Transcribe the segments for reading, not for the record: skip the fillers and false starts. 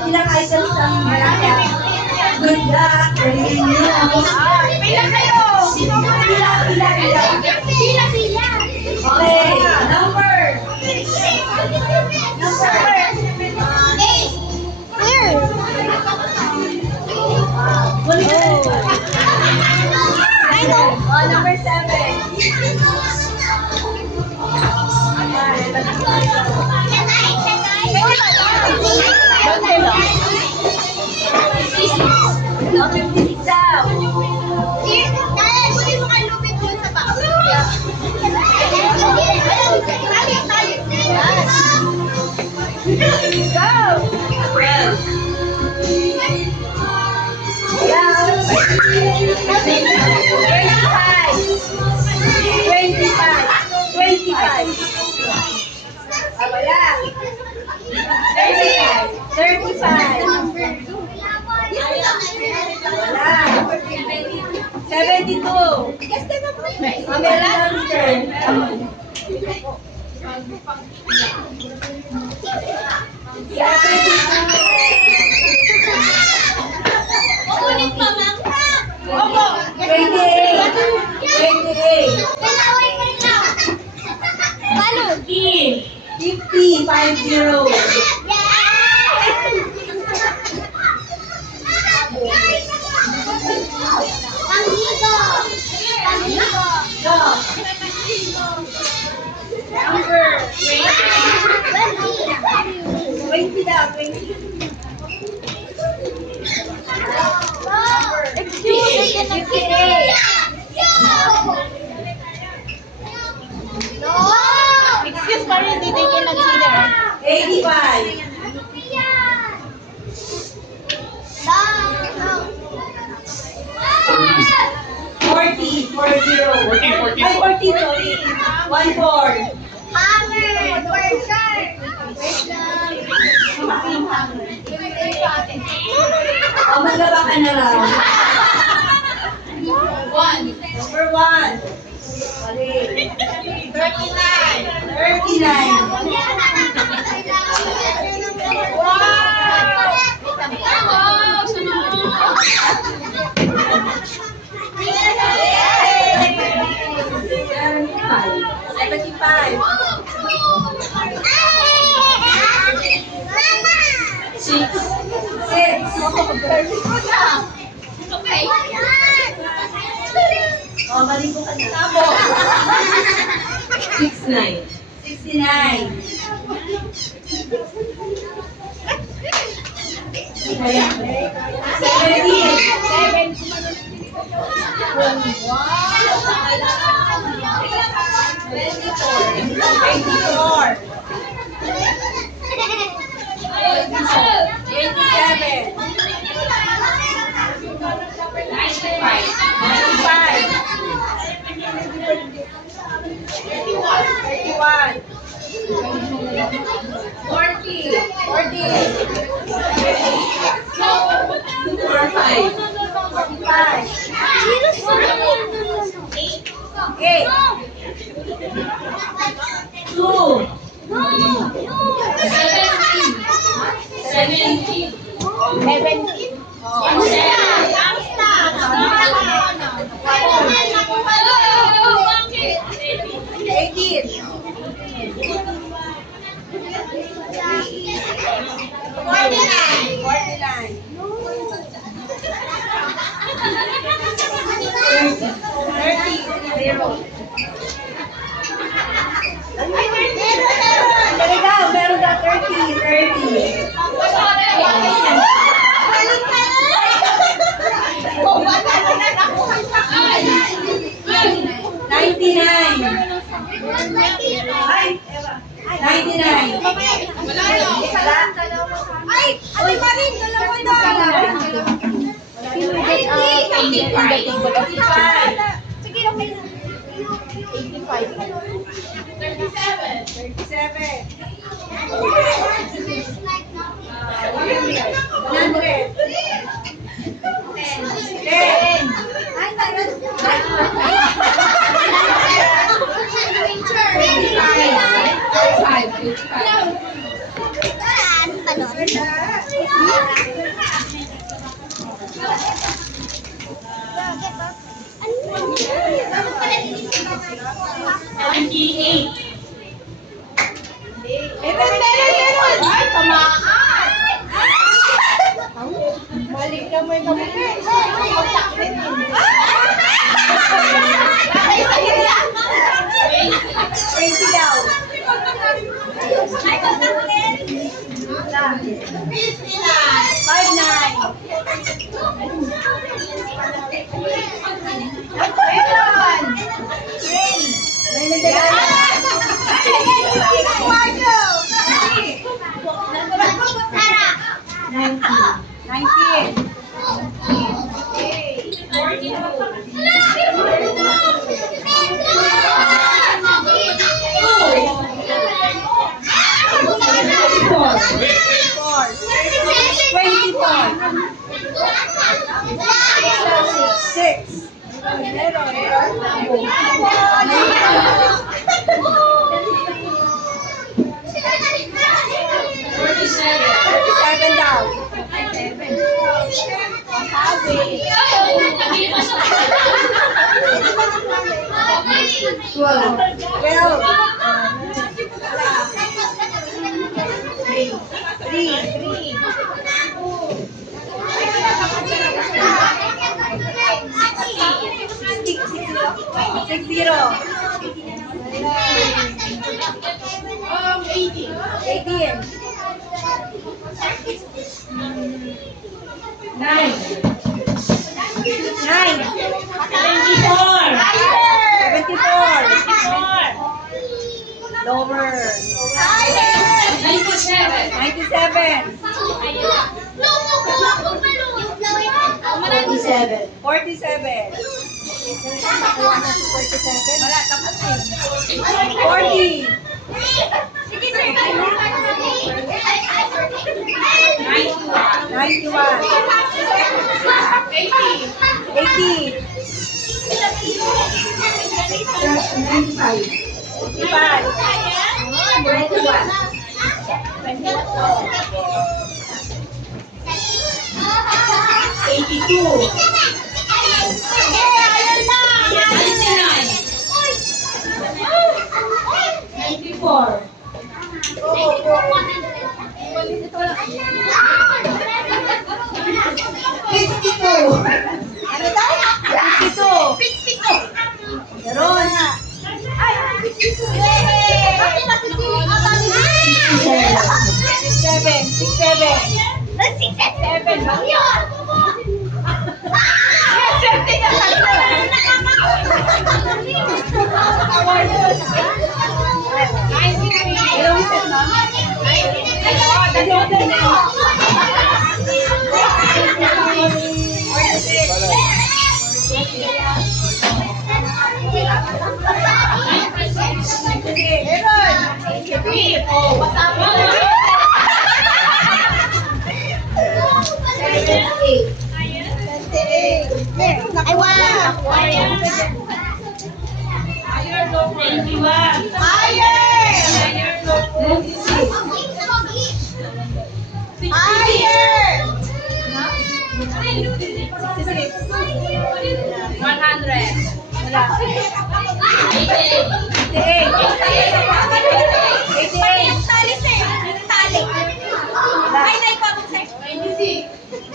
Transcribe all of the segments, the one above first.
Pinaka-items ng Malaya. Good luck. Galing nyo. Pila kayo! Pila. Okay. Number. Oh, number 7. Number 56 daw. Wala. 35. Wala. 72. Mamela ng turn. Opo! 28. 28. 50. 50. Number 20 daw. 20. Excuse me. 58. Excuse me, hindi tayo nag-sila. 85. 40. 40. Ay, 40, sorry. 1-4. Oh, maglaba ka na lang. Number 1. Sorry. 39. Oh, mali po ka na. Tabo. 69. 69. Kaya. 99. Wala na. Ay! Ano pa rin? Dalawa na. Sige, okay na. 85. Meron! Ay, tamaan! Balik na mo yung kamuli. Magtaklit. Crazy daw. Five nine. Meron! May nagdala. Nineteen. Four. 24. Six. Seven daw. Twelve. Three. Six zero. 18. Nine. 74. Lower. 97. 47. 40. 91. 80. 82. 94. 52. Ano daw? 52. Meron. Ay, 67. Ay, wala.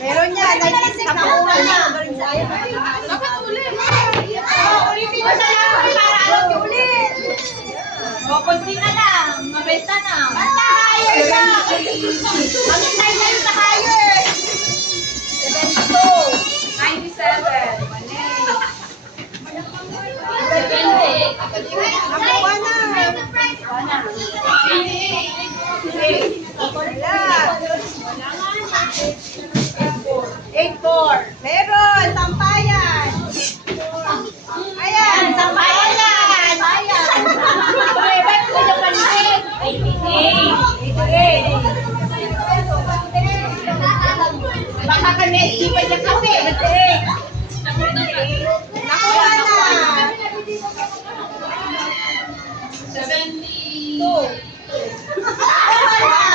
Meron niya, 96 na kuha na. Bakit ulit? Ulitin mo na lang para alam niyo ulit. O, konti na lang. Mabenta na. Basta higher na. Mag-start na yung sa higher. 72. 97. Nakuha na. Meron, sampayan. Ayan, sampayan. Ba't ko na pansin? 88. Baka kami, di ba niya kape? 88. Nakuha na. 72. Nakuha na.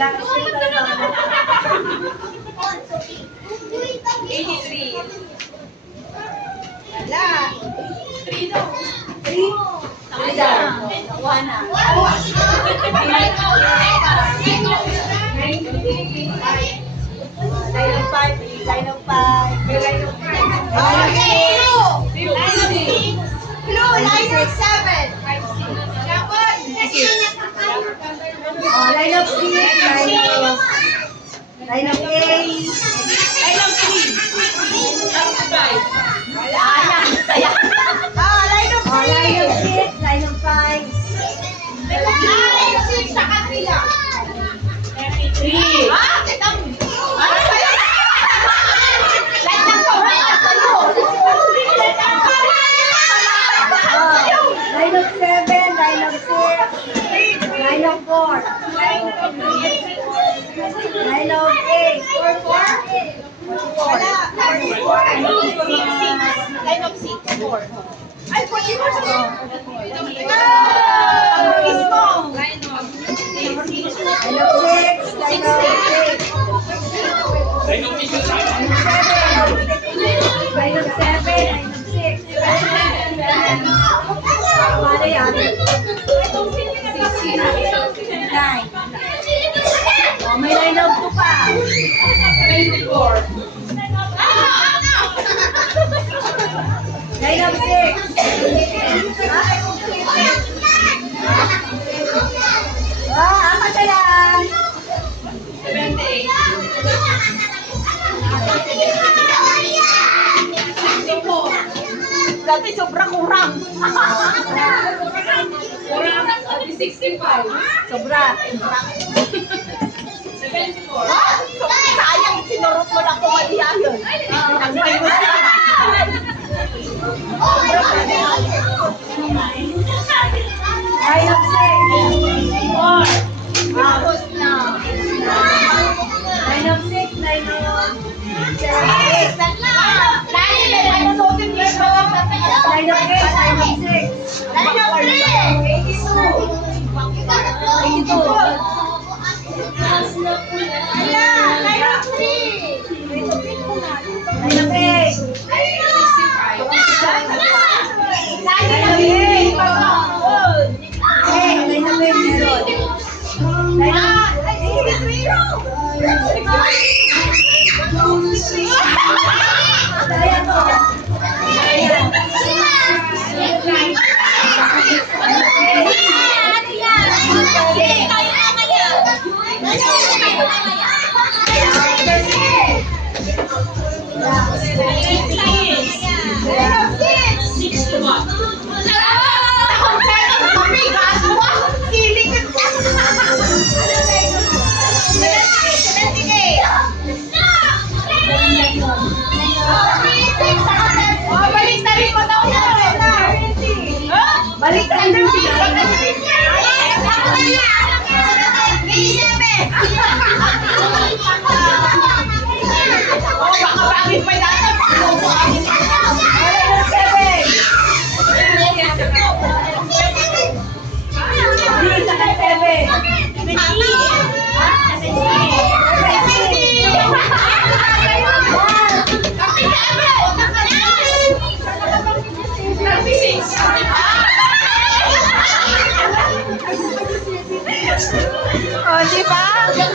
Last year talaga. 83. Wala. 3 daw. 3. Tama na. 1 na. Line of 5. Line of 5. Line of 6. Blue, line of 7. Line of 6. Line of 8. Wala. Line of 3. Line of 6. Line of 5. Line of 6 sa kanila. 3. Ano sa'yo? Line ng 4. Line of 7. Line of 6. Line of 4. Line of 8. Wala. Line of 6. 4. Ay, 44 sa iyo. Ang bilis mo. Line of 6. Line of 8. Line of 7. Line of 6. Paano yan? 9. May line of 2 pa. Line of 6. Apat na lang. Dati sobrang kurang. Sobra. Sayang, sinurot mo lang kung ano yan. Nag-minus ka na. Line of 6. Tapos na. Line of 6. Line of 7. Line of 8. Line of 8. Line of 6. Line of 3. 82. 82. Ayan, line of 3. Line of 8. Line of 8. Line of 8 meron. Line of Kaya to. Balik ka rin Oh, di ba?